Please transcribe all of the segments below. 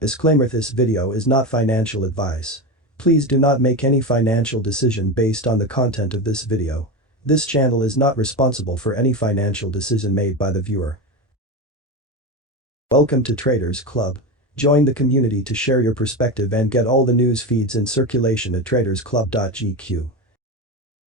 Disclaimer: this video is not financial advice. Please do not make any financial decision based on the content of this video. This channel is not responsible for any financial decision made by the viewer. Welcome to Traders Club. Join the community to share your perspective and get all the news feeds in circulation at tradersclub.gq.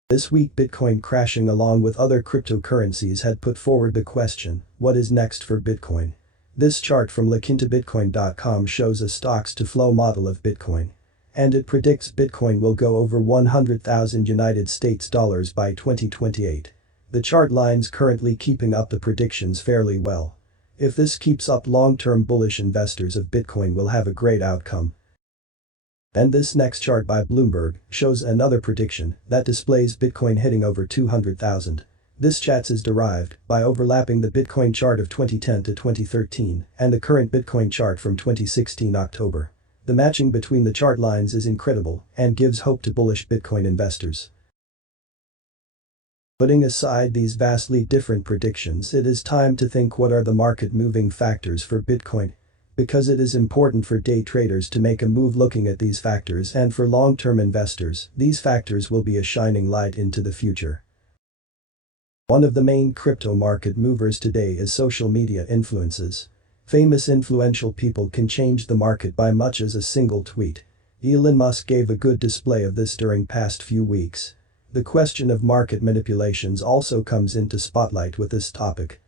This week, Bitcoin crashing along with other cryptocurrencies had put forward the question, what is next for Bitcoin? This chart from lookintobitcoin.com shows a stocks to flow model of Bitcoin. And it predicts Bitcoin will go over 100,000 United States dollars by 2028. The chart lines currently keeping up the predictions fairly well. If this keeps up, long-term bullish investors of Bitcoin will have a great outcome. And this next chart by Bloomberg shows another prediction that displays Bitcoin hitting over 200,000. This chart is derived by overlapping the Bitcoin chart of 2010 to 2013 and the current Bitcoin chart from 2016 October. The matching between the chart lines is incredible and gives hope to bullish Bitcoin investors. Putting aside these vastly different predictions, it is time to think what are the market moving factors for Bitcoin. Because it is important for day traders to make a move looking at these factors, and for long-term investors, these factors will be a shining light into the future. One of the main crypto market movers today is social media influences. Famous influential people can change the market by much as a single tweet. Elon Musk gave a good display of this during past few weeks. The question of market manipulations also comes into spotlight with this topic.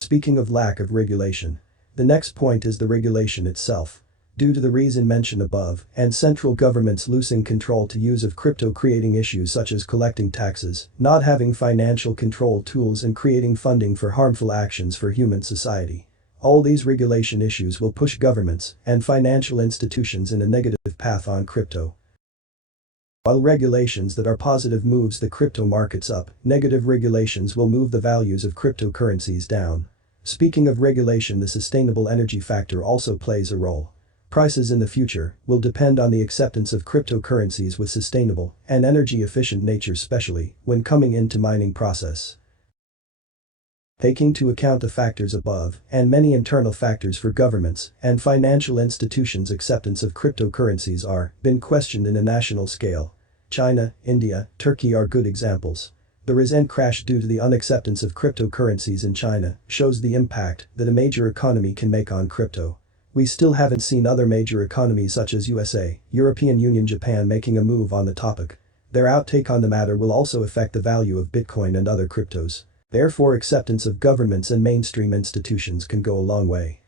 Speaking of lack of regulation, the next point is the regulation itself. Due to the reason mentioned above, and central governments losing control to use of crypto, creating issues such as collecting taxes, not having financial control tools, and creating funding for harmful actions for human society. All these regulation issues will push governments and financial institutions in a negative path on crypto. While regulations that are positive moves the crypto markets up, negative regulations will move the values of cryptocurrencies down. Speaking of regulation, the sustainable energy factor also plays a role. Prices in the future will depend on the acceptance of cryptocurrencies with sustainable and energy efficient nature, especially when coming into mining process. Taking into account the factors above and many internal factors for governments and financial institutions, acceptance of cryptocurrencies are been questioned in a national scale. China, India, Turkey are good examples. The recent crash due to the unacceptance of cryptocurrencies in China shows the impact that a major economy can make on crypto. We still haven't seen other major economies such as USA, European Union, Japan making a move on the topic. Their outtake on the matter will also affect the value of Bitcoin and other cryptos. Therefore, acceptance of governments and mainstream institutions can go a long way.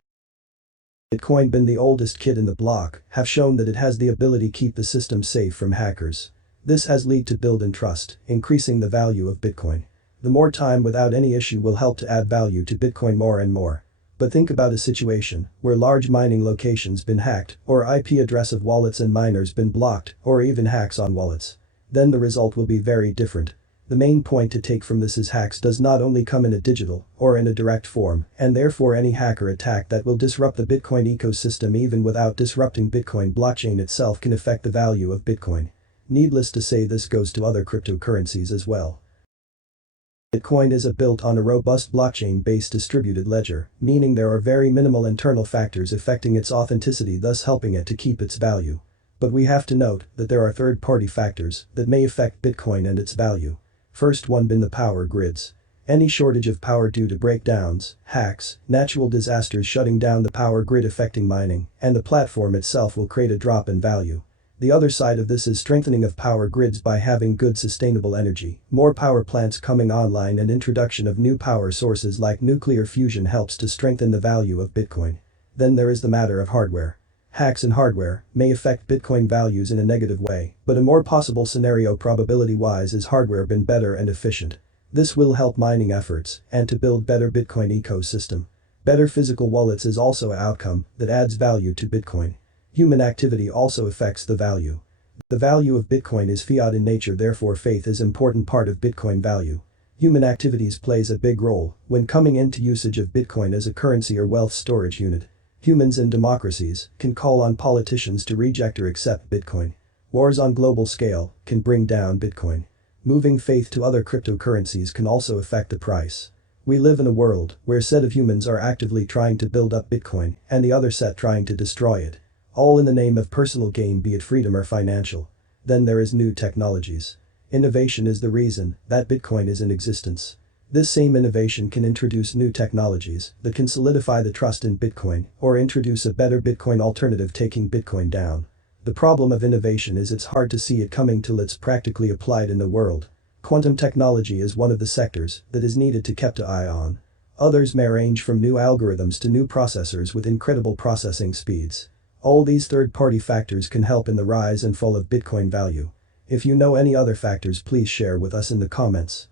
Bitcoin, been the oldest kid in the block, have shown that it has the ability to keep the system safe from hackers. This has led to build and trust, increasing the value of Bitcoin. The more time without any issue will help to add value to Bitcoin more and more. But think about a situation where large mining locations been hacked, or IP address of wallets and miners been blocked, or even hacks on wallets. Then the result will be very different. The main point to take from this is hacks does not only come in a digital or in a direct form, and therefore any hacker attack that will disrupt the Bitcoin ecosystem even without disrupting Bitcoin blockchain itself can affect the value of Bitcoin. Needless to say, this goes to other cryptocurrencies as well. Bitcoin is built on a robust blockchain-based distributed ledger, meaning there are very minimal internal factors affecting its authenticity, thus helping it to keep its value. But we have to note that there are third-party factors that may affect Bitcoin and its value. First one being the power grids. Any shortage of power due to breakdowns, hacks, natural disasters shutting down the power grid affecting mining, and the platform itself will create a drop in value. The other side of this is strengthening of power grids by having good sustainable energy. More power plants coming online and introduction of new power sources like nuclear fusion helps to strengthen the value of Bitcoin. Then there is the matter of hardware. Hacks in hardware may affect Bitcoin values in a negative way, but a more possible scenario probability-wise is hardware been better and efficient. This will help mining efforts and to build better Bitcoin ecosystem. Better physical wallets is also an outcome that adds value to Bitcoin. Human activity also affects the value. The value of Bitcoin is fiat in nature, therefore faith is an important part of Bitcoin value. Human activities plays a big role when coming into usage of Bitcoin as a currency or wealth storage unit. Humans in democracies can call on politicians to reject or accept Bitcoin. Wars on global scale can bring down Bitcoin. Moving faith to other cryptocurrencies can also affect the price. We live in a world where a set of humans are actively trying to build up Bitcoin and the other set trying to destroy it. All in the name of personal gain, be it freedom or financial. Then there is new technologies. Innovation is the reason that Bitcoin is in existence. This same innovation can introduce new technologies that can solidify the trust in Bitcoin or introduce a better Bitcoin alternative, taking Bitcoin down. The problem of innovation is it's hard to see it coming till it's practically applied in the world. Quantum technology is one of the sectors that is needed to keep an eye on. Others may range from new algorithms to new processors with incredible processing speeds. All these third-party factors can help in the rise and fall of Bitcoin value. If you know any other factors, please share with us in the comments.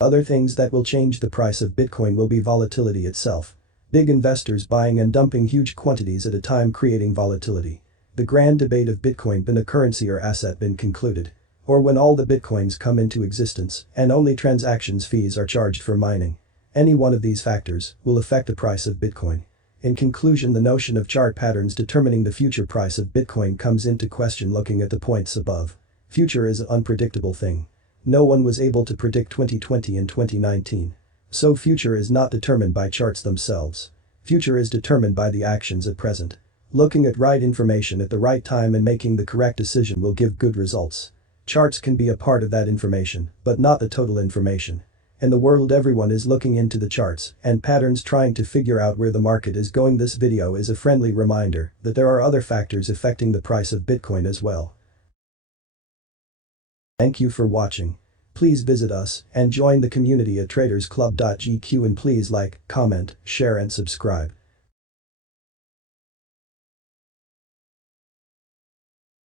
Other things that will change the price of Bitcoin will be volatility itself. Big investors buying and dumping huge quantities at a time, creating volatility. The grand debate of Bitcoin been a currency or asset been concluded. Or when all the Bitcoins come into existence and only transactions fees are charged for mining. Any one of these factors will affect the price of Bitcoin. In conclusion, the notion of chart patterns determining the future price of Bitcoin comes into question looking at the points above. Future is an unpredictable thing. No one was able to predict 2020 and 2019. So future is not determined by charts themselves. Future is determined by the actions at present. Looking at right information at the right time and making the correct decision will give good results. Charts can be a part of that information, but not the total information. In the world, everyone is looking into the charts and patterns, trying to figure out where the market is going. This video is a friendly reminder that there are other factors affecting the price of Bitcoin as well. Thank you for watching. Please visit us and join the community at tradersclub.gq, and please like, comment, share and subscribe.